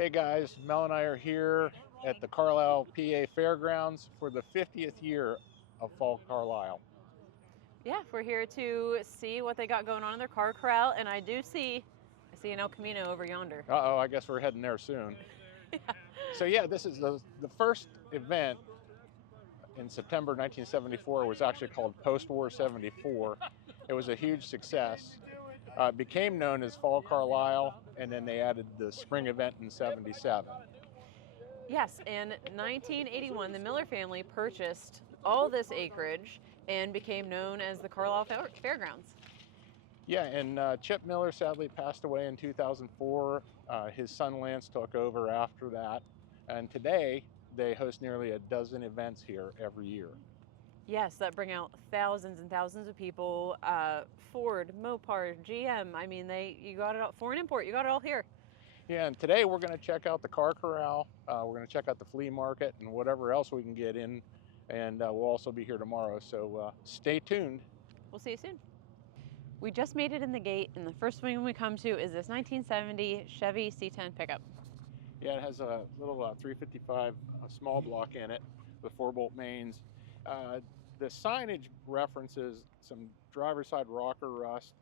Hey guys, Mel and I are here at the Carlisle PA Fairgrounds for the 50th year of Fall Carlisle. Yeah, we're here to see what they got going on in their Car Corral, and I see an El Camino over yonder. Uh-oh, I guess we're heading there soon. Yeah. So yeah, this is the first event in September 1974. Was actually called Post-War 74. It was a huge success. It became known as Fall Carlisle, and then they added the spring event in 77. Yes, in 1981, the Miller family purchased all this acreage and became known as the Carlisle Fairgrounds. Yeah, and Chip Miller sadly passed away in 2004. His son Lance took over after that. And today, they host nearly a dozen events here every year. Yes, that bring out thousands and thousands of people. Ford, Mopar, GM, I mean, you got it all, foreign import, you got it all here. Yeah, and today we're going to check out the Car Corral. We're going to check out the flea market and whatever else we can get in. And we'll also be here tomorrow, so stay tuned. We'll see you soon. We just made it in the gate, and the first thing we come to is this 1970 Chevy C10 pickup. Yeah, it has a little 355 small block in it with 4-bolt mains. The signage references some driver's side rocker rust.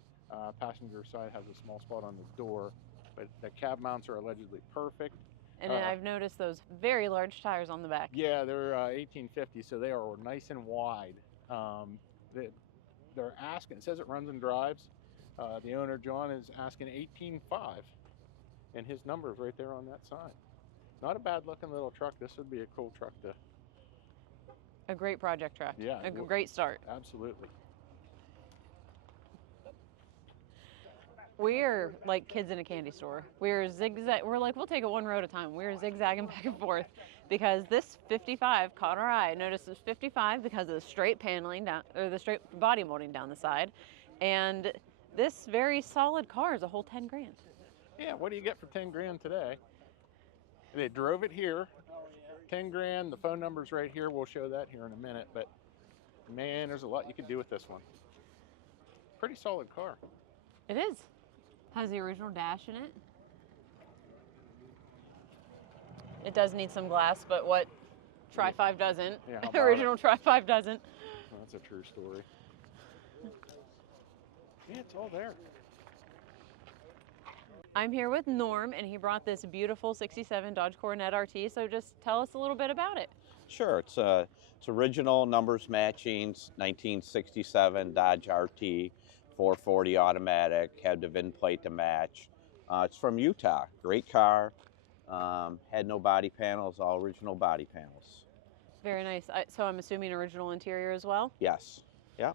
Passenger side has a small spot on the door, but the cab mounts are allegedly perfect. And I've noticed those very large tires on the back. Yeah, they're 1850, so they are nice and wide. They're asking, it says it runs and drives. The owner, John, is asking 18.5, and his number is right there on that sign. Not a bad looking little truck. This would be a cool truck to... A great project truck. Yeah. A great start. Absolutely. We're like kids in a candy store. We're zigzag. We're like, we'll take it one row at a time. We're zigzagging back and forth because this 55 caught our eye. Notice it's 55 because of the straight paneling down, or the straight body molding down the side, and this very solid car is a whole 10 grand. Yeah, what do you get for 10 grand today? They drove it here, 10 grand. The phone number's right here. We'll show that here in a minute. But man, there's a lot you could do with this one. Pretty solid car. It is. Has the original dash in it. It does need some glass, but what Tri-5 doesn't. Yeah, Original Tri-5 doesn't. Well, that's a true story. Yeah, it's all there. I'm here with Norm, and he brought this beautiful 67 Dodge Coronet RT, so just tell us a little bit about it. Sure, it's original numbers matching, 1967 Dodge RT, 440 automatic, had the VIN plate to match. It's from Utah, great car, had no body panels, all original body panels. Very nice. So I'm assuming original interior as well? Yes, yeah.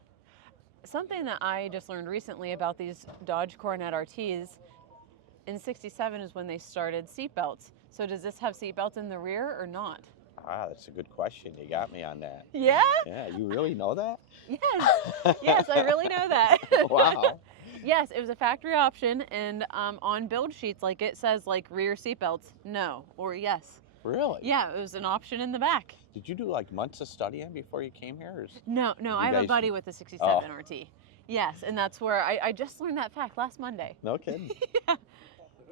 Something that I just learned recently about these Dodge Coronet RTs, in 67 is when they started seat belts. So does this have seat belts in the rear or not? Ah, that's a good question. You got me on that. Yeah? Yeah, you really know that? Yes. Yes, I really know that. Wow. Yes, it was a factory option, and on build sheets, like it says, like rear seat belts, no or yes. Really? Yeah, it was an option in the back. Did you do like months of studying before you came here? Or No, I have a buddy with a 67 RT. Yes, and that's where I just learned that fact last Monday. No kidding. Yeah.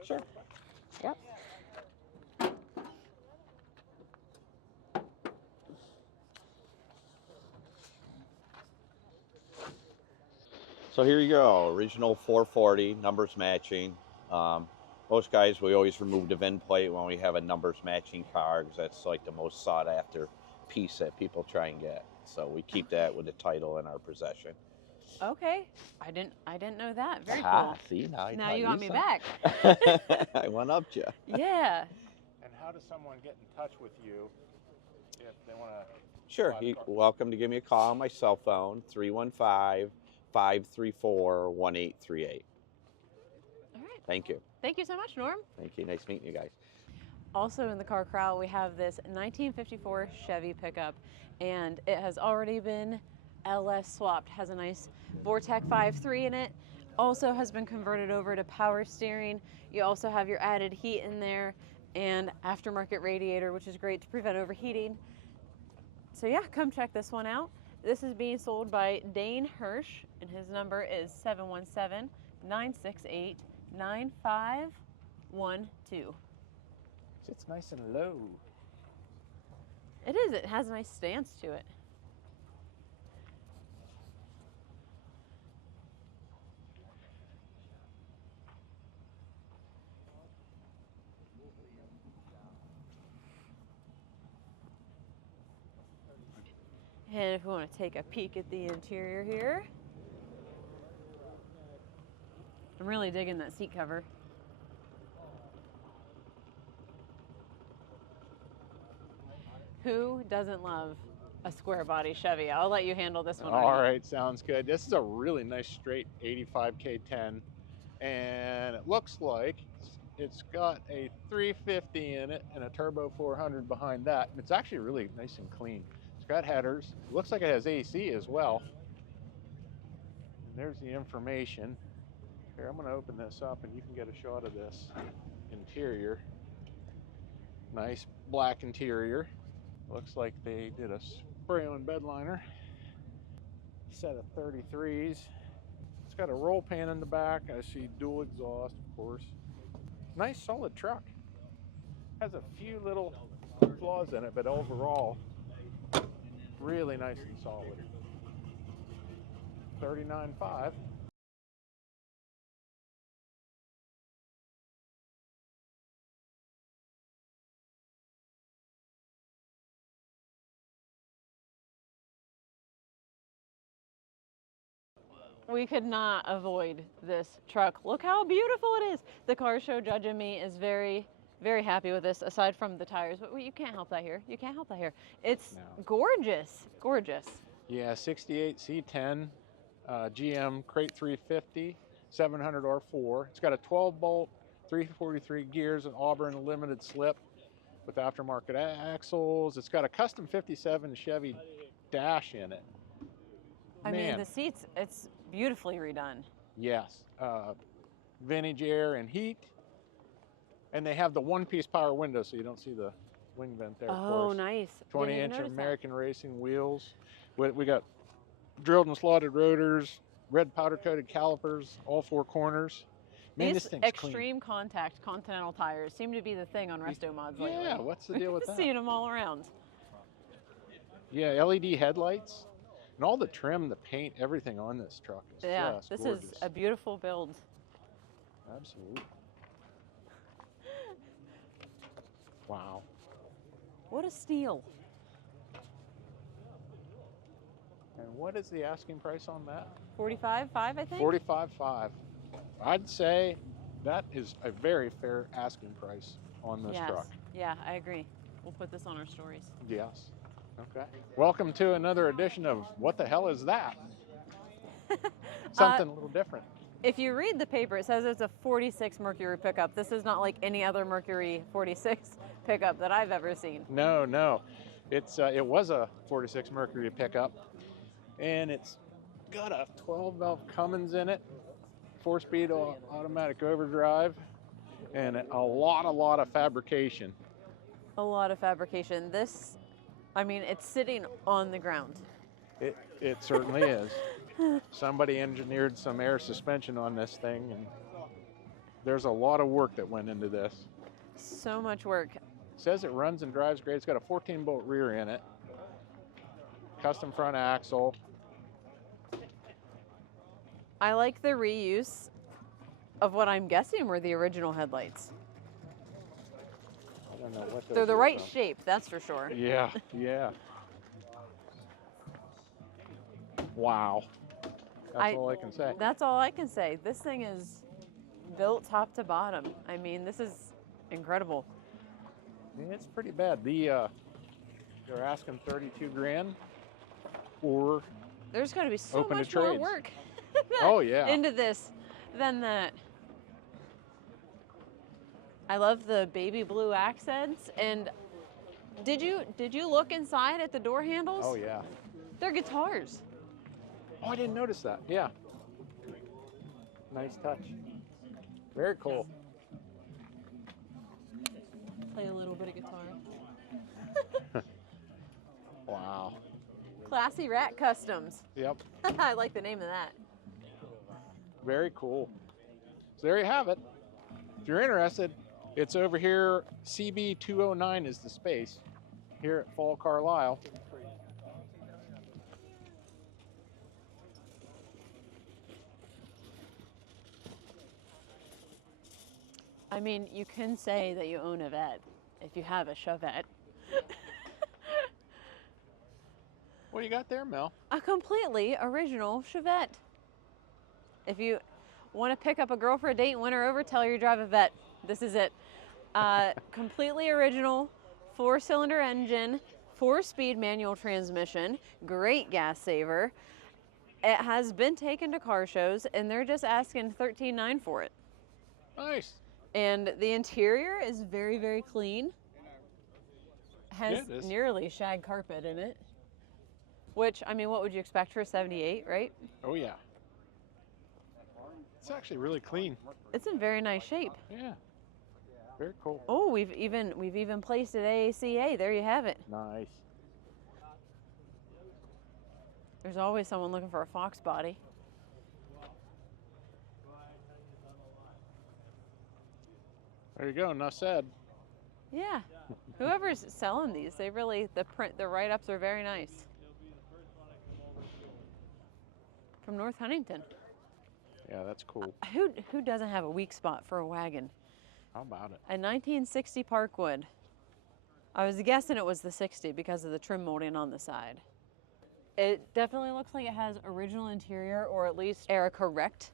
Sure. Yep. So here you go, original 440, numbers matching. Most guys, we always remove the VIN plate when we have a numbers matching car because that's like the most sought after piece that people try and get. So we keep that with the title in our possession. Okay, I didn't know that. Very Ah, cool. see, Now you got me back. I one-upped you. Yeah. And how does someone get in touch with you if they want to? Sure, you're welcome to give me a call on my cell phone, 315-534-1838. All right. Thank you. Thank you so much, Norm. Thank you. Nice meeting you guys. Also in the Car Corral, we have this 1954 Chevy pickup, and it has already been LS swapped. Has a nice Vortec 5.3 in it. Also has been converted over to power steering. You also have your added heat in there and aftermarket radiator, which is great to prevent overheating. So yeah, come check this one out. This is being sold by Dane Hirsch, and his number is 717-968-9512. Sits nice and low. It is. It has a nice stance to it. And if we want to take a peek at the interior here, I'm really digging that seat cover. Who doesn't love a square body Chevy? I'll let you handle this one. All Arnie. right, sounds good. This is a really nice straight 85K10, and it looks like it's got a 350 in it and a turbo 400 behind that. It's actually really nice and clean. It's got headers. It looks like it has AC as well. And there's the information. Here, I'm going to open this up and you can get a shot of this interior. Nice black interior. Looks like they did a spray on bed liner. Set of 33s. It's got a roll pan in the back. I see dual exhaust, of course. Nice solid truck. Has a few little flaws in it, but overall, really nice and solid. 39.5. We could not avoid this truck. Look how beautiful it is. The car show judge in me is very, very happy with this, aside from the tires. But you can't help that here. You can't help that here. It's gorgeous, gorgeous. Yeah, 68 C10, GM Crate 350, 700 R4. It's got a 12-bolt, 343 gears, an Auburn limited slip with aftermarket axles. It's got a custom 57 Chevy dash in it. I mean, the seats, it's beautifully redone. Yes, vintage air and heat. And they have the one-piece power window, so you don't see the wing vent there, of course. Nice. 20-inch American Racing wheels. We got drilled and slotted rotors, red powder-coated calipers, all four corners. Man, this thing's extreme contact Continental tires seem to be the thing on resto mods lately. Yeah, what's the deal with that? Seeing them all around. Yeah, LED headlights. And all the trim, the paint, everything on this truck is just this gorgeous. is a beautiful build. Absolutely. Wow. What a steal. And what is the asking price on that? 45.5, I think? 45.5. I'd say that is a very fair asking price on this truck. Yeah, I agree. We'll put this on our stories. Yes. Okay. Welcome to another edition of What the Hell Is That? Something a little different. If you read the paper, it says it's a 46 Mercury pickup. This is not like any other Mercury 46 pickup that I've ever seen. No. It was a 46 Mercury pickup, and it's got a 12-valve Cummins in it, 4-speed automatic overdrive, and a lot of fabrication. A lot of fabrication. This, I mean, it's sitting on the ground. It certainly is. Somebody engineered some air suspension on this thing, and there's a lot of work that went into this. So much work. It says it runs and drives great. It's got a 14-bolt rear in it, custom front axle. I like the reuse of what I'm guessing were the original headlights. I don't know what They're the right shape, that's for sure. Yeah. Wow. That's all I can say. That's all I can say. This thing is built top to bottom. I mean, this is incredible. It's pretty bad. They're asking 32 grand for there's got to be so open much to more trades. work into this than that. I love the baby blue accents. And did you look inside at the door handles? Oh yeah. They're guitars. Oh, I didn't notice that. Yeah. Nice touch. Very cool. Play a little bit of guitar. Wow. Classy Rat Customs. Yep. I like the name of that. Very cool. So there you have it. If you're interested, It's over here. CB209 is the space here at Fall Carlisle. I mean, you can say that you own a vet if you have a Chevette. What do you got there, Mel? A completely original Chevette. If you want to pick up a girl for a date and win her over, tell her you drive a vet. This is it. Completely original, 4-cylinder engine, 4-speed manual transmission, great gas saver. It has been taken to car shows, and they're just asking $13,900 for it. Nice. And the interior is very, very clean. Has Yeah, it is. nearly shag carpet in it. Which, I mean, what would you expect for a 78, right? Oh yeah. It's actually really clean. It's in very nice shape. Yeah. Very cool. Oh, we've even placed it AACA. There you have it. Nice. There's always someone looking for a Fox body. There you go. Enough said. Yeah. Whoever's selling these, they really, the write-ups are very nice. From North Huntington. Yeah, that's cool. Who doesn't have a weak spot for a wagon? How about it? A 1960 Parkwood. I was guessing it was the 60 because of the trim molding on the side. It definitely looks like it has original interior, or at least era correct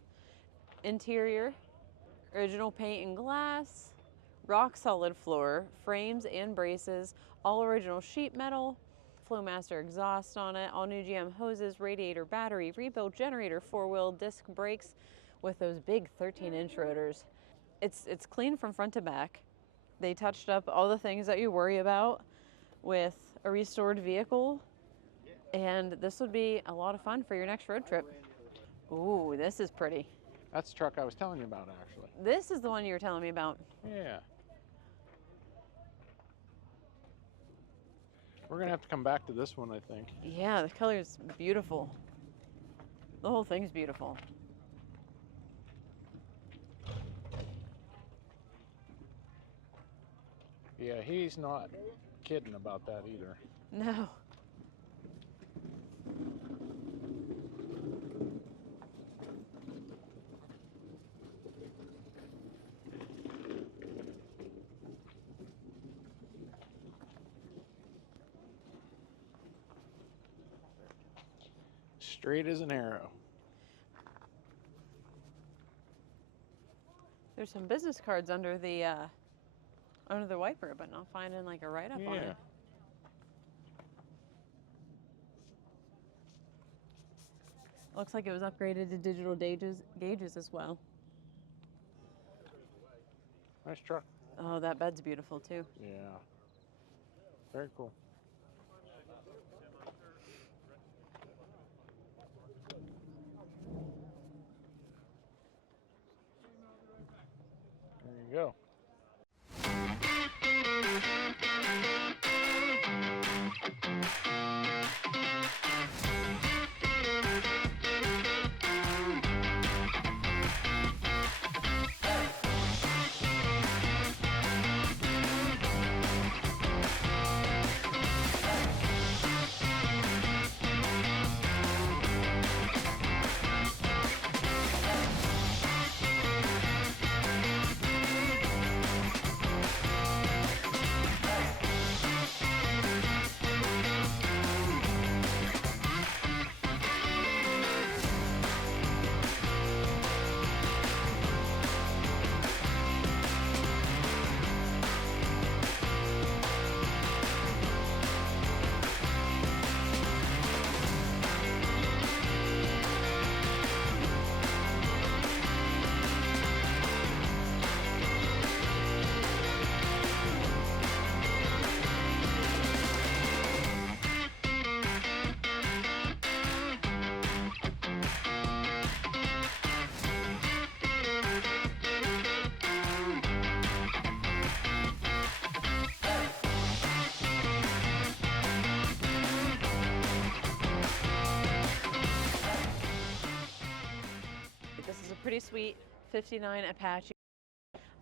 interior. Original paint and glass, rock solid floor, frames and braces, all original sheet metal, Flowmaster exhaust on it, all new GM hoses, radiator, battery, rebuild generator, 4-wheel disc brakes with those big 13-inch rotors. It's clean from front to back. They touched up all the things that you worry about with a restored vehicle, and this would be a lot of fun for your next road trip. Ooh, this is pretty. That's the truck I was telling you about, actually. This is the one you were telling me about. Yeah. We're gonna have to come back to this one, I think. Yeah, the color is beautiful. The whole thing's beautiful. Yeah, he's not kidding about that either. No. Straight as an arrow. There's some business cards under the wiper, but not finding like a write-up on it. Looks like it was upgraded to digital gauges as well. Nice truck. Oh, that bed's beautiful too. Yeah. Very cool. There you go. This is a pretty sweet 59 Apache.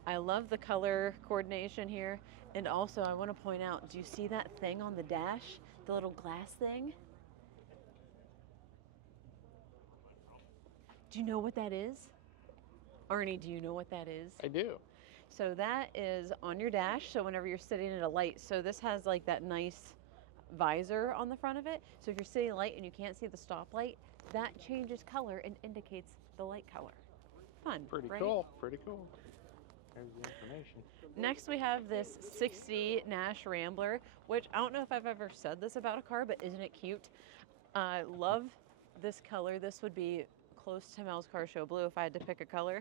I love the color coordination here. And also, I want to point out, do you see that thing on the dash? The little glass thing? Do you know what that is? Arnie, do you know what that is? I do. So that is on your dash, so whenever you're sitting at a light. So this has like that nice visor on the front of it. So if you're sitting at a light and you can't see the stoplight, that changes color and indicates the light color. Fun, Pretty right? cool. Pretty cool. There's the information. Next we have this 60 Nash Rambler, which I don't know if I've ever said this about a car, but isn't it cute? I love this color. This would be close to Mel's Car Show Blue if I had to pick a color.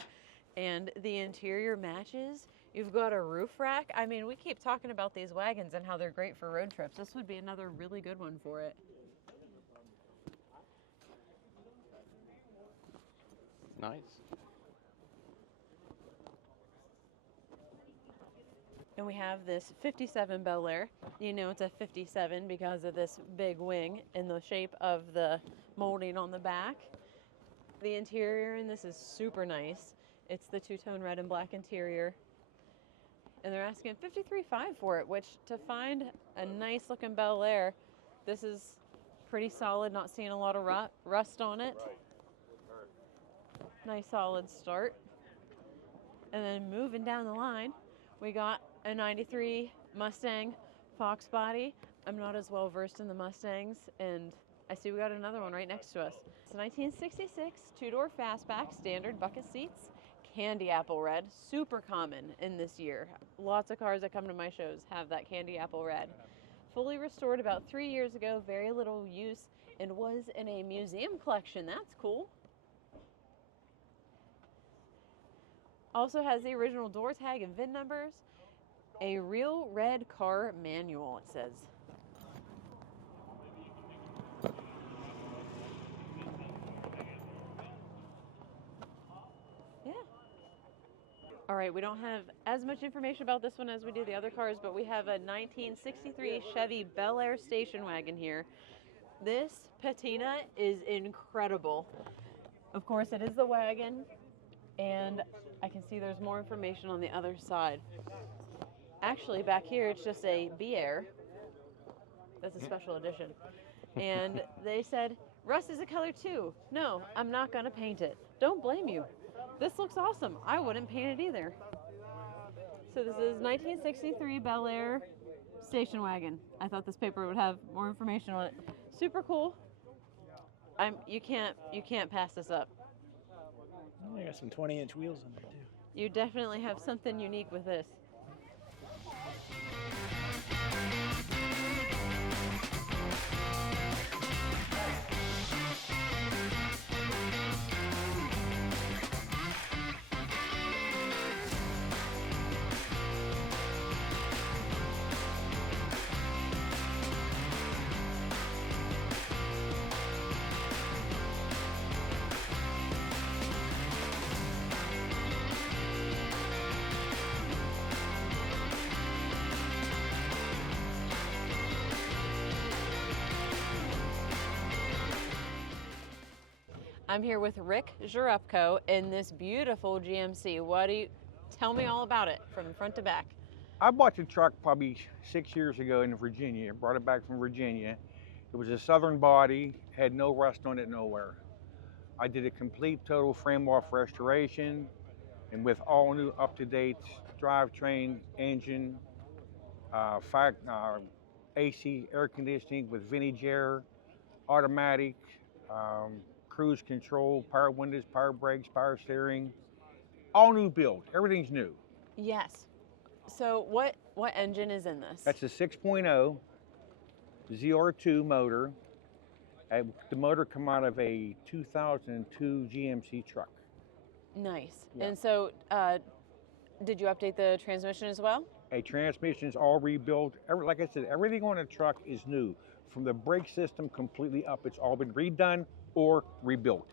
And the interior matches. You've got a roof rack. I mean, we keep talking about these wagons and how they're great for road trips. This would be another really good one for it. Nice. And we have this 57 Bel Air. You know it's a 57 because of this big wing and the shape of the molding on the back. The interior in this is super nice. It's the two-tone red and black interior. And they're asking $53,500 for it, which to find a nice looking Bel Air, this is pretty solid, not seeing a lot of rust on it. Nice solid start. And then moving down the line, we got a 93 Mustang Fox body. I'm not as well versed in the Mustangs, and I see we got another one right next to us. It's a 1966 two-door fastback, standard bucket seats, candy apple red, super common in this year. Lots of cars that come to my shows have that candy apple red. Fully restored about 3 years ago, very little use, and was in a museum collection. That's cool. Also has the original door tag and VIN numbers. A real red car manual, it says. Yeah. All right, we don't have as much information about this one as we do the other cars, but we have a 1963 Chevy Bel Air station wagon here. This patina is incredible. Of course, it is the wagon, and I can see there's more information on the other side. Actually, back here, it's just a B-Air. That's a special edition. And they said, rust is a color too. No, I'm not going to paint it. Don't blame you. This looks awesome. I wouldn't paint it either. So this is 1963 Bel Air station wagon. I thought this paper would have more information on it. Super cool. You can't pass this up. They got some 20-inch wheels in there too. You definitely have something unique with this. I'm here with Rick Jarupko in this beautiful GMC. Tell me all about it from front to back. I bought the truck probably 6 years ago in Virginia. Brought it back from Virginia. It was a Southern body, had no rust on it nowhere. I did a complete total frame off restoration, and with all new up-to-date drivetrain, engine, AC air conditioning with vintage air, automatic, cruise control, power windows, power brakes, power steering, all new build. Everything's new. Yes. So what engine is in this? That's a 6.0 ZR2 motor. The motor come out of a 2002 GMC truck. Nice. Yeah. And so did you update the transmission as well? A transmission's all rebuilt. Like I said, everything on the truck is new. From the brake system completely up, it's all been redone or rebuilt.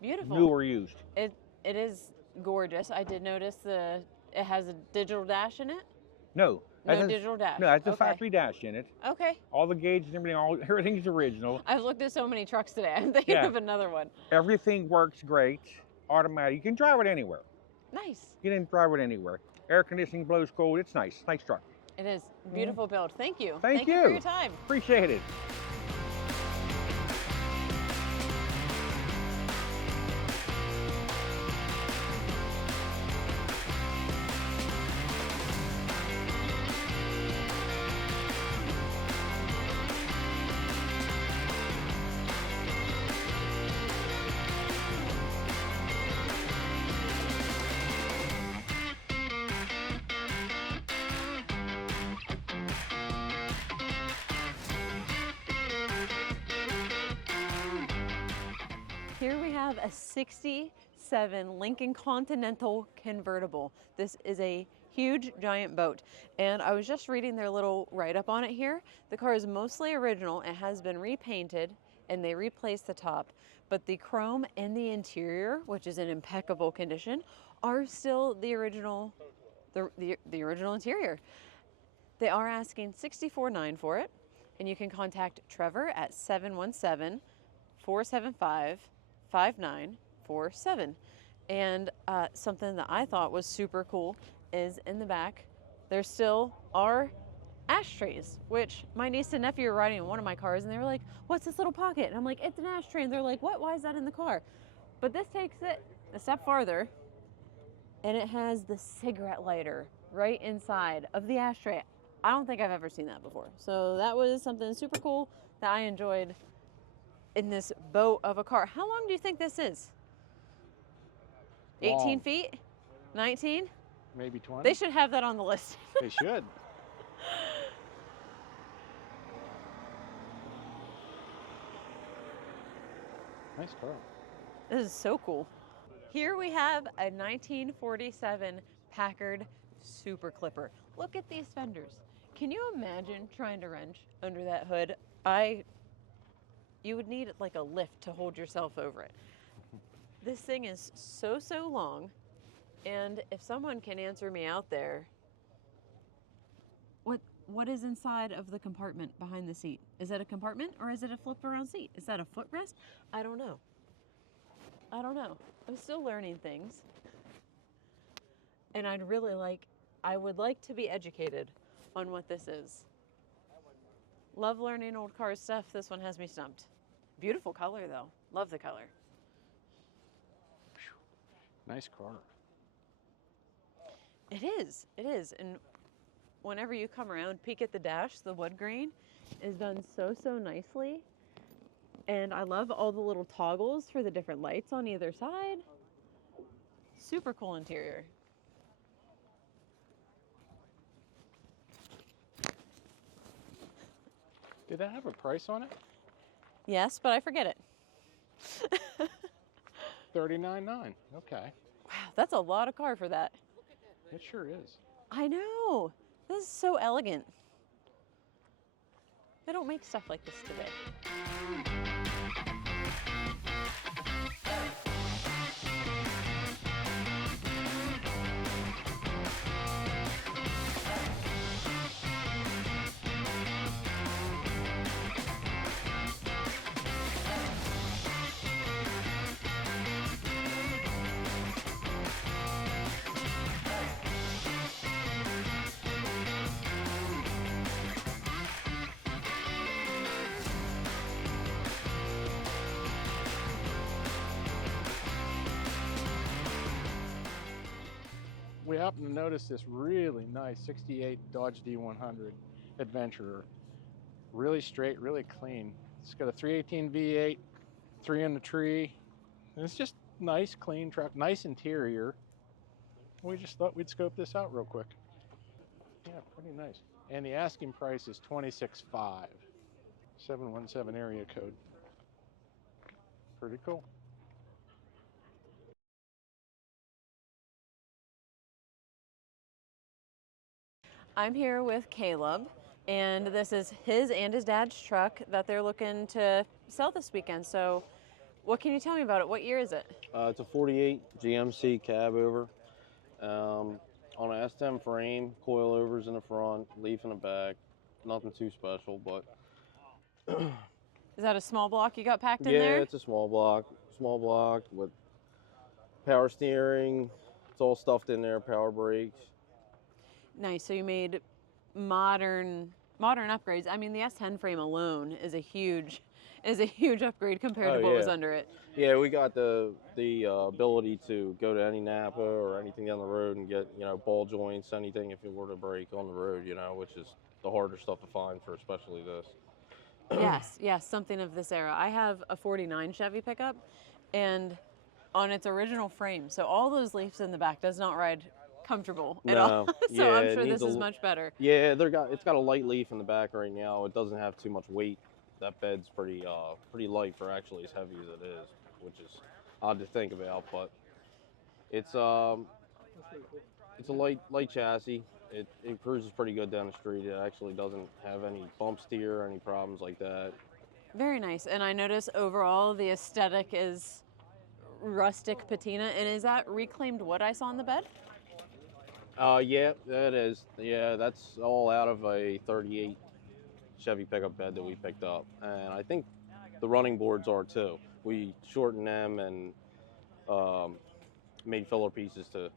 Beautiful. New or used. It is gorgeous. I did notice it has a digital dash in it. No. No digital dash. No, that's a Okay. factory dash in it. Okay. All the gauges and everything, everything's original. I've looked at so many trucks today. I'm thinking Yeah. of another one. Everything works great. Automatic. You can drive it anywhere. Nice. You can drive it anywhere. Air conditioning blows cold. It's nice. Nice truck. It is beautiful build. Thank you. Thank you for you. your time. Appreciate it. Here we have a 67 Lincoln Continental convertible. This is a huge, giant boat. And I was just reading their little write-up on it here. The car is mostly original. It has been repainted and they replaced the top. But the chrome and the interior, which is in impeccable condition, are still the original, the original interior. They are asking $64,900 for it. And you can contact Trevor at 717-475-5947. And something that I thought was super cool is in the back, there still are ashtrays, which my niece and nephew were riding in one of my cars and they were like, what's this little pocket? And I'm like, it's an ashtray. And they're like, what? Why is that in the car? But this takes it a step farther and it has the cigarette lighter right inside of the ashtray. I don't think I've ever seen that before. So that was something super cool that I enjoyed in this boat of a car. How long do you think this is? 18 Long. feet? 19? Maybe 20. They should have that on the list. They should. Nice car. This is so cool. Here we have a 1947 Packard Super Clipper. Look at these fenders. Can you imagine trying to wrench under that hood? You would need like a lift to hold yourself over it. This thing is so long, and if someone can answer me out there, what is inside of the compartment behind the seat? Is that a compartment or is it a flip around seat? Is that a footrest? I don't know. I'm still learning things. And I would like to be educated on what this is. Love learning old car stuff. This one has me stumped. Beautiful color though. Love the color. Nice car. It is. And whenever you come around, peek at the dash, the wood grain is done so nicely. And I love all the little toggles for the different lights on either side. Super cool interior. Did that have a price on it? Yes, but I forget it. $39,900. Okay. Wow, that's a lot of car for that. It sure is. I know. This is so elegant. They don't make stuff like this today. We happen to notice this really nice 68 Dodge D100 Adventurer. Really straight, really clean. It's got a 318 V8, 3 in the tree. And it's just nice, clean truck, nice interior. We just thought we'd scope this out real quick. Yeah, pretty nice. And the asking price is $26,500. 717 area code. Pretty cool. I'm here with Caleb, and this is his and his dad's truck that they're looking to sell this weekend. So what can you tell me about it? What year is it? It's a 48 GMC cab over on an S10 frame, coilovers in the front, leaf in the back. Nothing too special, but Is that a small block you got packed in yeah, there? it's a small block with power steering. It's all stuffed in there, power brakes, Nice. So you made modern upgrades. I mean, the S10 frame alone is a huge upgrade compared to what was under it. Yeah, we got the ability to go to any Napa or anything down the road and get, you know, ball joints, anything if it were to break on the road, you know, which is the harder stuff to find for especially this. Yes, something of this era. I have a 49 Chevy pickup, and on its original frame, so all those leaves in the back does not ride comfortable at all. So yeah, I'm sure this is much better. Yeah, it's got a light leaf in the back right now. It doesn't have too much weight. That bed's pretty light for actually as heavy as it is, which is odd to think about, but it's a light chassis. It cruises pretty good down the street. It actually doesn't have any bump steer or any problems like that. Very nice. And I notice overall the aesthetic is rustic patina. And is that reclaimed wood I saw in the bed? Yeah, that is. Yeah, that's all out of a 38 Chevy pickup bed that we picked up. And I think the running boards are too. We shortened them and made filler pieces to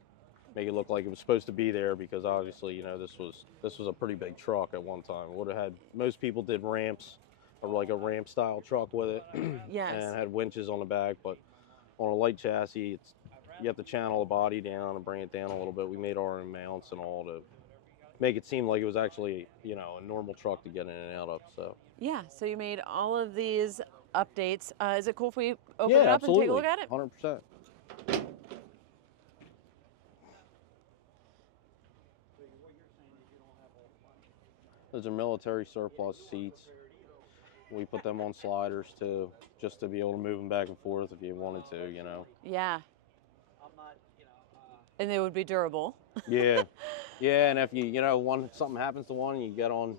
make it look like it was supposed to be there, because obviously, you know, this was a pretty big truck at one time. It would have had, most people did ramps, or like a ramp style truck with it. Yes. And had winches on the back, but on a light chassis, you have to channel the body down and bring it down a little bit. We made our own mounts and all to make it seem like it was actually, you know, a normal truck to get in and out of. So yeah, so you made all of these updates. Is it cool if we open yeah, it up absolutely. and take a look at it? 100%. Those are military surplus seats. We put them on sliders too, just to be able to move them back and forth if you wanted to, you know. Yeah. And they would be durable. Yeah, yeah, and if you know, something happens to one, and you get on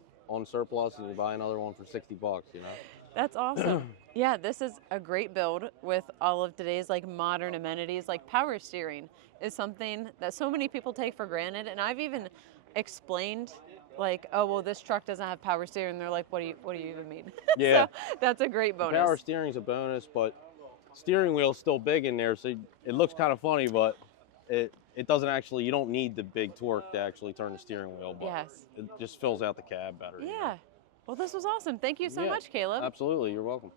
surplus and you buy another one for $60, you know. That's awesome. Yeah, this is a great build with all of today's like modern amenities. Like power steering is something that so many people take for granted, and I've even explained like, oh well, this truck doesn't have power steering. They're like, what do you even mean? Yeah, so that's a great bonus. The power steering's a bonus, but steering wheel's still big in there, so it looks kind of funny, but it doesn't actually. You don't need the big torque to actually turn the steering wheel, but yes, it just fills out the cab better. Yeah. You know? Well, this was awesome. Thank you so much, Caleb. Absolutely, you're welcome.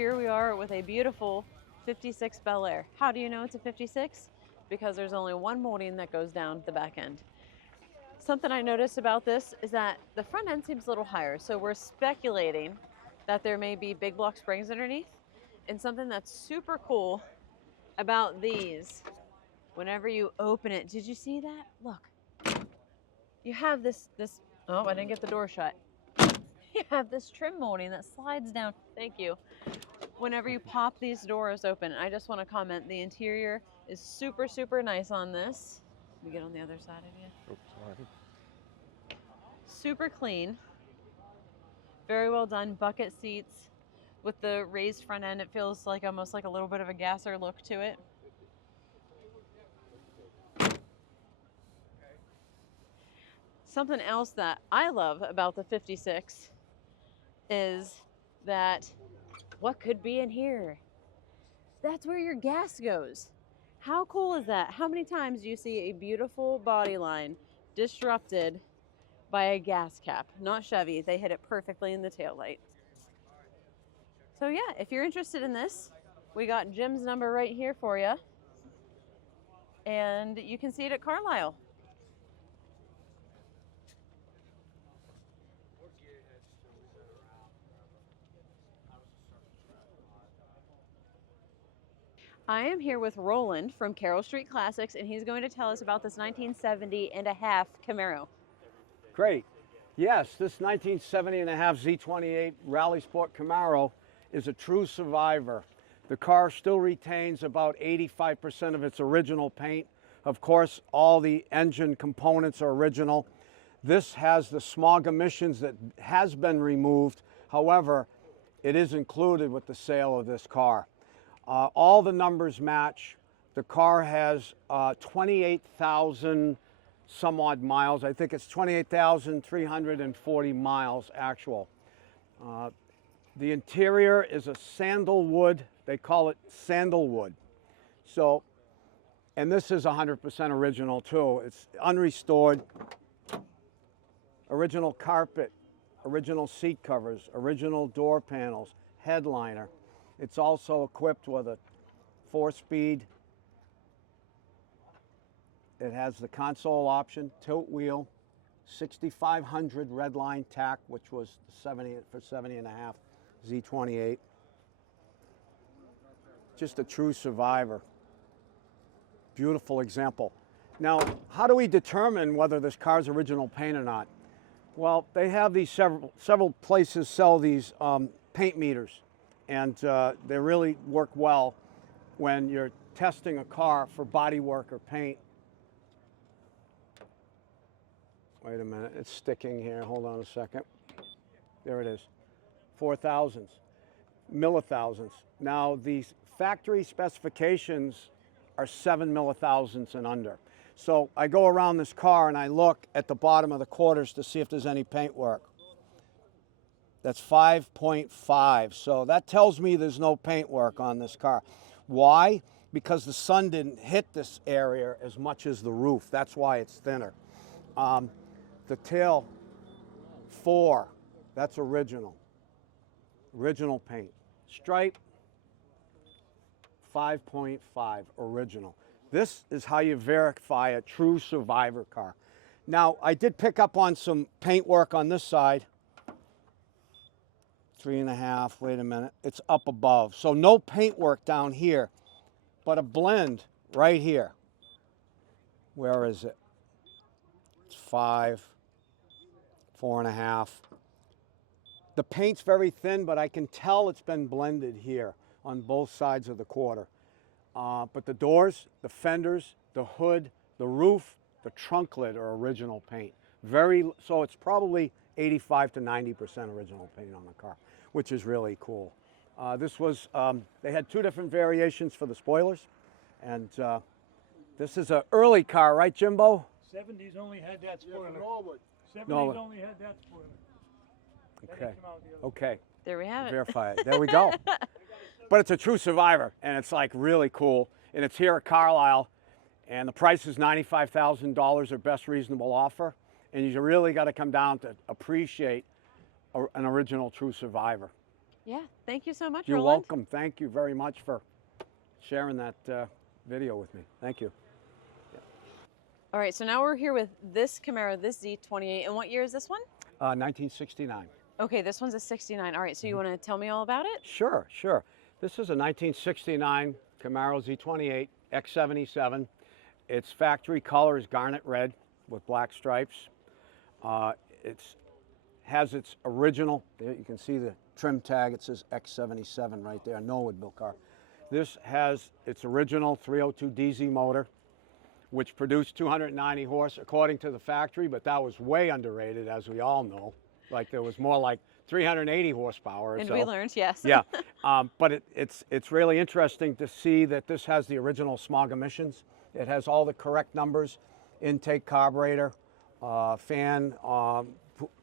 here we are with a beautiful 56 Bel Air. How do you know it's a 56? Because there's only one molding that goes down the back end. Something I noticed about this is that the front end seems a little higher, so we're speculating that there may be big block springs underneath. And something that's super cool about these, whenever you open it, did you see that? Look, you have this, oh, I didn't get the door shut. You have this trim molding that slides down, thank you. Whenever you pop these doors open, I just want to comment, the interior is super, super nice on this. Let me get on the other side of you. Oops, sorry. Super clean, very well done. Bucket seats with the raised front end. It feels like almost like a little bit of a gasser look to it. Something else that I love about the 56 is that what could be in here? That's where your gas goes. How cool is that? How many times do you see a beautiful body line disrupted by a gas cap? Not Chevy, they hit it perfectly in the taillight. So yeah, if you're interested in this, we got Jim's number right here for you. And you can see it at Carlisle. I am here with Roland from Carroll Street Classics, and he's going to tell us about this 1970 and a half Camaro. Great. Yes, this 1970 and a half Z28 Rally Sport Camaro is a true survivor. The car still retains about 85% of its original paint. Of course, all the engine components are original. This has the smog emissions that has been removed. However, it is included with the sale of this car. All the numbers match. The car has 28,000 some odd miles. I think it's 28,340 miles actual. The interior is a sandalwood. They call it sandalwood. So, and this is 100% original too. It's unrestored. Original carpet, original seat covers, original door panels, headliner. It's also equipped with a 4-speed. It has the console option, tilt wheel, 6,500 red line tack, which was 70 for 70 and a half Z28. Just a true survivor. Beautiful example. Now, how do we determine whether this car's original paint or not? Well, they have these several places sell these paint meters, and they really work well when you're testing a car for body work or paint. Wait a minute, it's sticking here. Hold on a second. There it is. 4,000s, millithousandths. Now, these factory specifications are 7 millithousandths and under. So I go around this car and I look at the bottom of the quarters to see if there's any paint work. That's 5.5. So that tells me there's no paint work on this car. Why? Because the sun didn't hit this area as much as the roof. That's why it's thinner. The tail 4, that's original. Original paint. Stripe 5.5, original. This is how you verify a true survivor car. Now, I did pick up on some paint work on this side. 3.5, wait a minute, it's up above. So no paint work down here, but a blend right here. Where is it? It's 5, 4.5. The paint's very thin, but I can tell it's been blended here on both sides of the quarter. But the doors, the fenders, the hood, the roof, the trunk lid are original paint. So it's probably 85 to 90% original paint on the car, which is really cool. This was, they had 2 different variations for the spoilers. And this is an early car, right, Jimbo? 70s only had that spoiler. 70s No. only had that spoiler. Then Okay, it came out the other. okay. There we have it. Verify it. There we go. But it's a true survivor, and it's like really cool. And it's here at Carlisle, and the price is $95,000, their best reasonable offer. And you really got to come down to appreciate an original true survivor. Yeah, thank you so much, You're Roland. welcome. Thank you very much for sharing that video with me. Thank you. All right, so now we're here with this Camaro, this Z28. And what year is this one? 1969. Okay, this one's a 69. All right, so you want to tell me all about it? Sure, sure. This is a 1969 Camaro Z28 X77. Its factory color is garnet red with black stripes. It has its original, there you can see the trim tag, it says X77 right there, Norwood built car. This has its original 302 DZ motor, which produced 290 horse according to the factory, but that was way underrated, as we all know. Like there was more like 380 horsepower. And so. we learned, yes. Yeah, but it's really interesting to see that this has the original smog emissions. It has all the correct numbers, intake, carburetor, fan,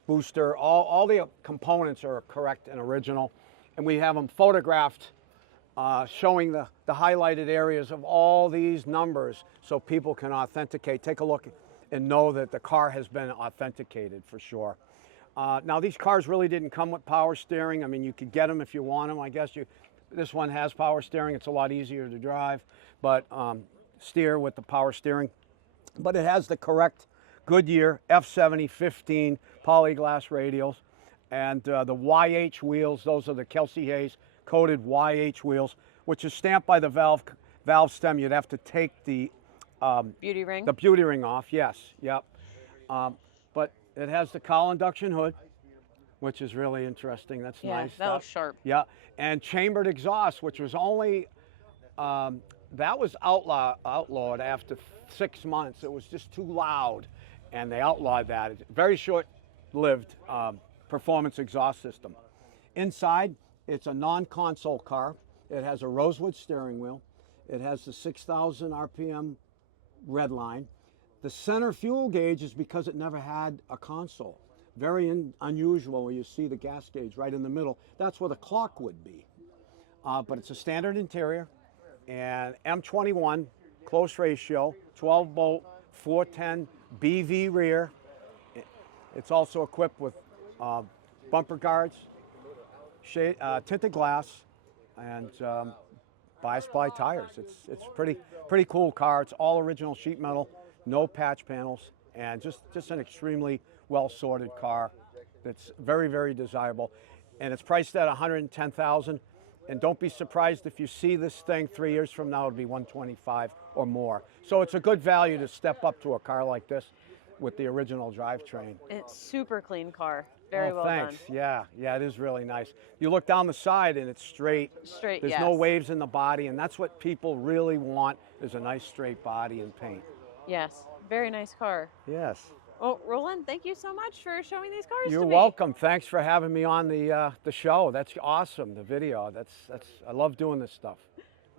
booster, all the components are correct and original. And we have them photographed showing the highlighted areas of all these numbers so people can authenticate. Take a look and know that the car has been authenticated for sure. Now these cars really didn't come with power steering. I mean, you could get them if you want them. I guess this one has power steering. It's a lot easier to drive, but steer with the power steering. But it has the correct Goodyear F70-15 polyglass radials and the YH wheels. Those are the Kelsey Hayes coated YH wheels, which is stamped by the valve stem. You'd have to take the beauty ring. The beauty ring off. Yes, yep. But it has the cowl induction hood, which is really interesting. That's nice. That looks sharp. Yeah, and chambered exhaust, which was only that was outlawed after 6 months. It was just too loud, and they outlawed that. It's a very short-lived performance exhaust system. Inside, it's a non-console car. It has a rosewood steering wheel. It has the 6,000 RPM red line. The center fuel gauge is because it never had a console. Very unusual where you see the gas gauge right in the middle. That's where the clock would be. But it's a standard interior and M21 close ratio, 12 bolt, 410 BV rear. It's also equipped with bumper guards, tinted glass, and bias-ply tires. It's pretty cool car. It's all original sheet metal, no patch panels, and just an extremely well-sorted car that's very, very desirable. And it's priced at $110,000. And don't be surprised if you see this thing 3 years from now, it'll be $125,000 or more. So it's a good value to step up to a car like this with the original drivetrain. It's super clean car. Very well done. Thanks. Yeah, it is really nice. You look down the side and it's straight. Straight, There's yes. no waves in the body, and that's what people really want, is a nice straight body and paint. Yes, very nice car. Yes. Well, Roland, thank you so much for showing these cars You're to me. welcome. Thanks for having me on the show. That's awesome, the video. I love doing this stuff.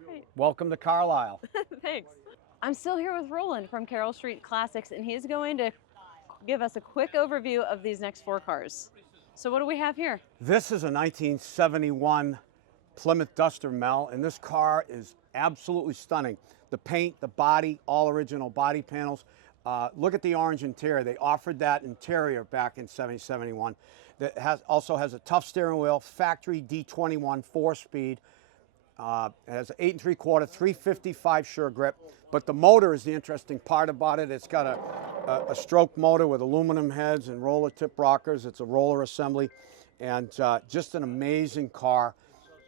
Great. Welcome to Carlisle. Thanks. I'm still here with Roland from Carroll Street Classics, and he's going to give us a quick overview of these next 4 cars. So what do we have here? This is a 1971 Plymouth Duster, Mel, and this car is absolutely stunning. The paint, the body, all original body panels. Look at the orange interior. They offered that interior back in 71. That also has a tough steering wheel, factory D21 4-speed. It has an 8 3/4, 355 sure grip. But the motor is the interesting part about it. It's got a stroke motor with aluminum heads and roller tip rockers. It's a roller assembly, and just an amazing car.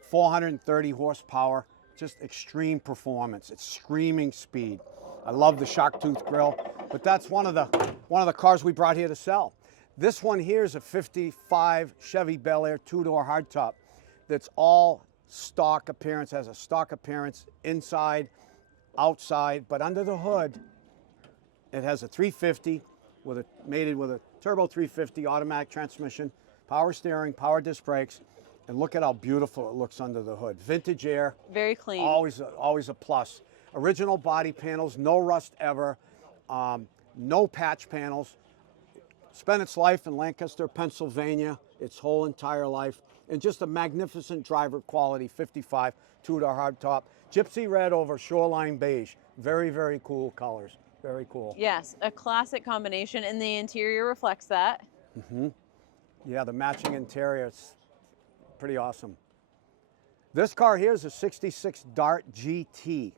430 horsepower, just extreme performance. It's screaming speed. I love the shark tooth grille, but that's one of the cars we brought here to sell. This one here is a 55 Chevy Bel Air 2-door hardtop that's all stock appearance, has a stock appearance inside, outside, but under the hood, it has a 350 mated with a turbo 350 automatic transmission, power steering, power disc brakes, and look at how beautiful it looks under the hood. Vintage air. Very clean. Always a plus. Original body panels, no rust ever, no patch panels. Spent its life in Lancaster, Pennsylvania, its whole entire life, and just a magnificent driver quality 55 2-door hardtop. Gypsy red over shoreline beige. Very, very cool colors. Very cool. Yes, a classic combination, and the interior reflects that. Yeah, the matching interior, it's pretty awesome. This car here is a 66 Dart GT.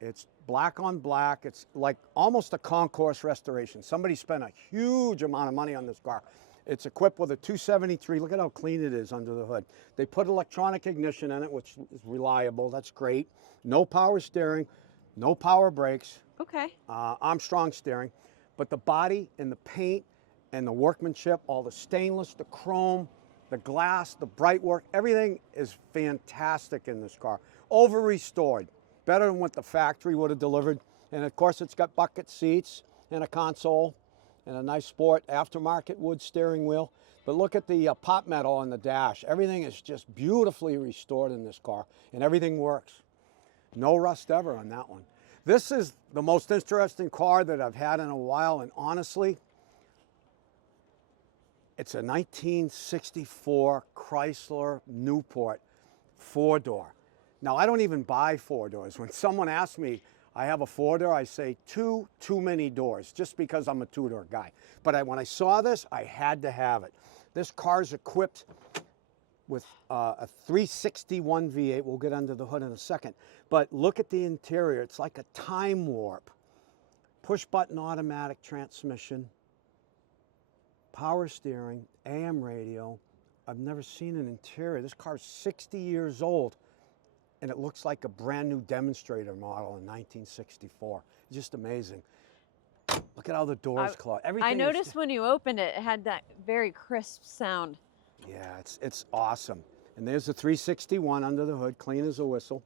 It's black on black. It's like almost a concourse restoration. Somebody spent a huge amount of money on this car. It's equipped with a 273. Look at how clean it is under the hood. They put electronic ignition in it, which is reliable. That's great. No power steering, no power brakes. Okay. Armstrong steering. But the body and the paint and the workmanship, all the stainless, the chrome, the glass, the bright work, everything is fantastic in this car. Over restored. Better than what the factory would have delivered. And of course, it's got bucket seats and a console and a nice sport aftermarket wood steering wheel. But look at the pot metal on the dash. Everything is just beautifully restored in this car, and everything works. No rust ever on that one. This is the most interesting car that I've had in a while, and honestly, it's a 1964 Chrysler Newport 4-door. Now, I don't even buy 4-doors. When someone asks me, I have a 4-door, I say too many doors, just because I'm a 2-door guy. But when I saw this, I had to have it. This car's equipped with a 361 V8. We'll get under the hood in a second. But look at the interior. It's like a time warp. Push-button automatic transmission, power steering, AM radio. I've never seen an interior. This car's 60 years old, and it looks like a brand new demonstrator model in 1964. Just amazing. Look at how the doors close. I noticed when you opened it, it had that very crisp sound. Yeah, it's awesome. And there's the 361 under the hood, clean as a whistle.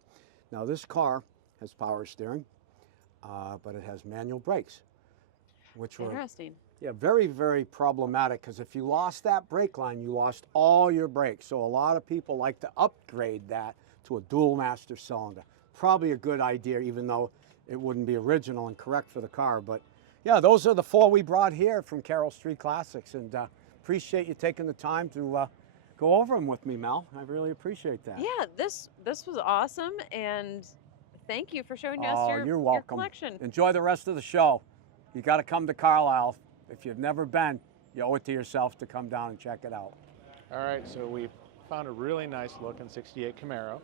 Now this car has power steering, but it has manual brakes, which were interesting. Yeah, very, very problematic, because if you lost that brake line, you lost all your brakes. So a lot of people like to upgrade that to a dual master cylinder. Probably a good idea, even though it wouldn't be original and correct for the car. But yeah, those are the 4 we brought here from Carroll Street Classics, and appreciate you taking the time to go over them with me, Mel. I really appreciate that. Yeah, this was awesome, and thank you for showing us you're your welcome. collection. Enjoy the rest of the show. You got to come to Carlisle. If you've never been, you owe it to yourself to come down and check it out. All right, so we found a really nice looking 68 Camaro.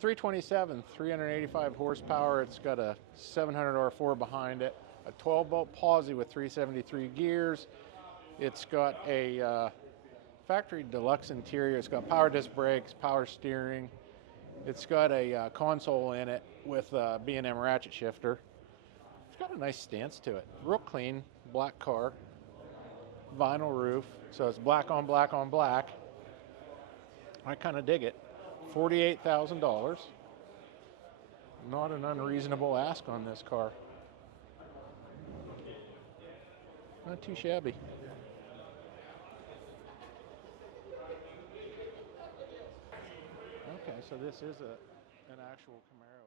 327, 385 horsepower. It's got a 700 R4 behind it, a 12-bolt posi with 373 gears. It's got a factory deluxe interior. It's got power disc brakes, power steering. It's got a console in it with a B&M ratchet shifter. It's got a nice stance to it. Real clean, black car, vinyl roof. So it's black on black on black. I kind of dig it. $48,000. Not an unreasonable ask on this car. Not too shabby. Okay, so this is an actual Camaro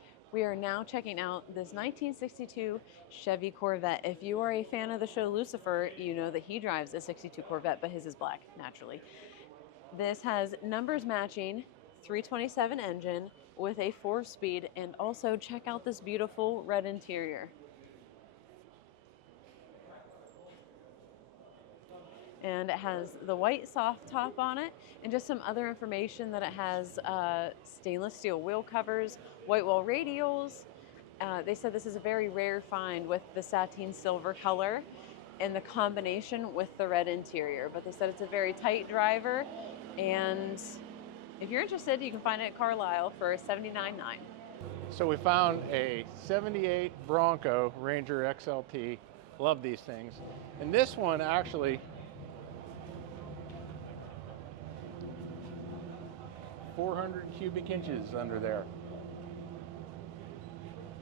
SS. We are now checking out this 1962 Chevy Corvette. If you are a fan of the show Lucifer, you know that he drives a 62 Corvette, but his is black, naturally. This has numbers matching 327 engine with a 4-speed, and also check out this beautiful red interior. And it has the white soft top on it, and just some other information that it has stainless steel wheel covers, white wall radials. They said this is a very rare find with the sateen silver color and the combination with the red interior. But they said it's a very tight driver, and if you're interested, you can find it at Carlisle for $79,900. So we found a 78 Bronco Ranger XLT. Love these things. And this one actually, .400 cubic inches under there.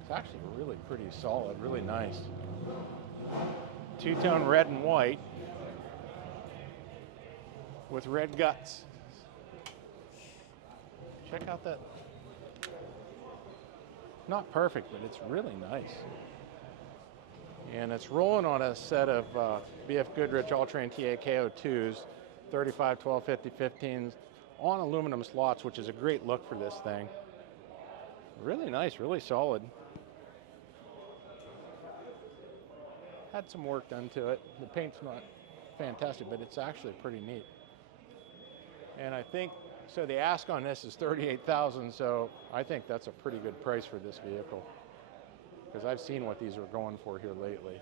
It's actually really pretty solid, really nice. Two-tone red and white with red guts. Check out that. Not perfect, but it's really nice. And it's rolling on a set of BF Goodrich All-Terrain TA KO2s, 35, 12, 50, 15s, on aluminum slots, which is a great look for this thing. Really nice, really solid. Had some work done to it. The paint's not fantastic, but it's actually pretty neat. And I think, so the ask on this is $38,000, so I think that's a pretty good price for this vehicle, because I've seen what these are going for here lately.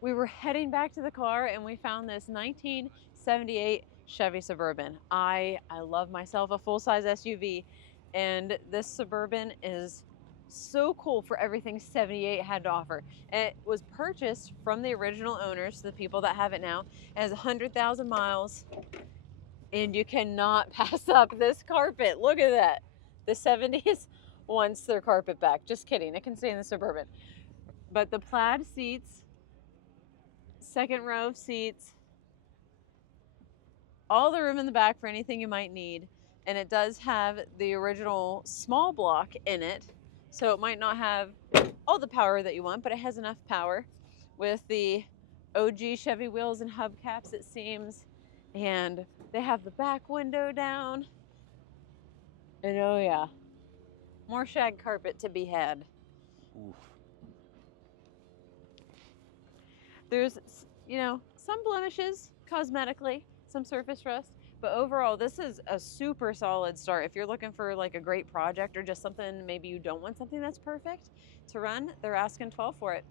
We were heading back to the car and we found this 1978 Chevy Suburban. I love myself a full-size SUV, and this Suburban is so cool for everything 78 had to offer. It was purchased from the original owners, the people that have it now. It has 100,000 miles, and you cannot pass up this carpet. Look at that. The 70s wants their carpet back. Just kidding, it can stay in the Suburban. But the plaid seats, second row of seats, all the room in the back for anything you might need. And it does have the original small block in it, so it might not have all the power that you want, but it has enough power with the OG Chevy wheels and hubcaps, it seems. And they have the back window down. And oh yeah, more shag carpet to be had. Oof. There's, you know, some blemishes cosmetically, some surface rust, but overall this is a super solid start. If you're looking for like a great project or just something, maybe you don't want something that's perfect to run, they're asking $12 for it.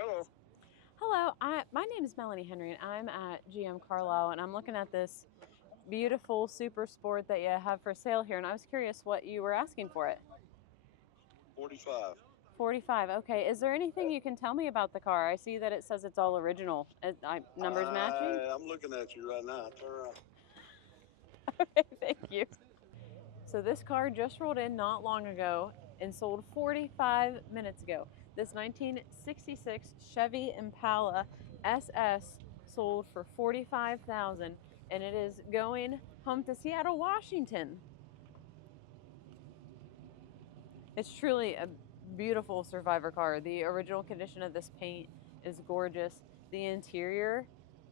Hello. Hello, my name is Melanie Henry, and I'm at GM Carlisle, and I'm looking at this beautiful Super Sport that you have for sale here, and I was curious what you were asking for it. 45. 45, okay. Is there anything you can tell me about the car? I see that it says it's all original. Numbers matching? I'm looking at you right now. Turn around. Okay, thank you. So this car just rolled in not long ago and sold 45 minutes ago. This 1966 Chevy Impala SS sold for $45,000, and it is going home to Seattle, Washington. It's truly a beautiful survivor car. The original condition of this paint is gorgeous. The interior,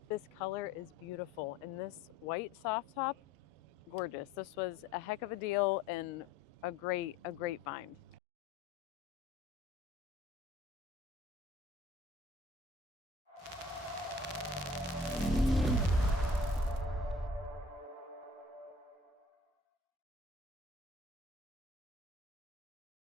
this color is beautiful, and this white soft top, gorgeous. This was a heck of a deal and a great find.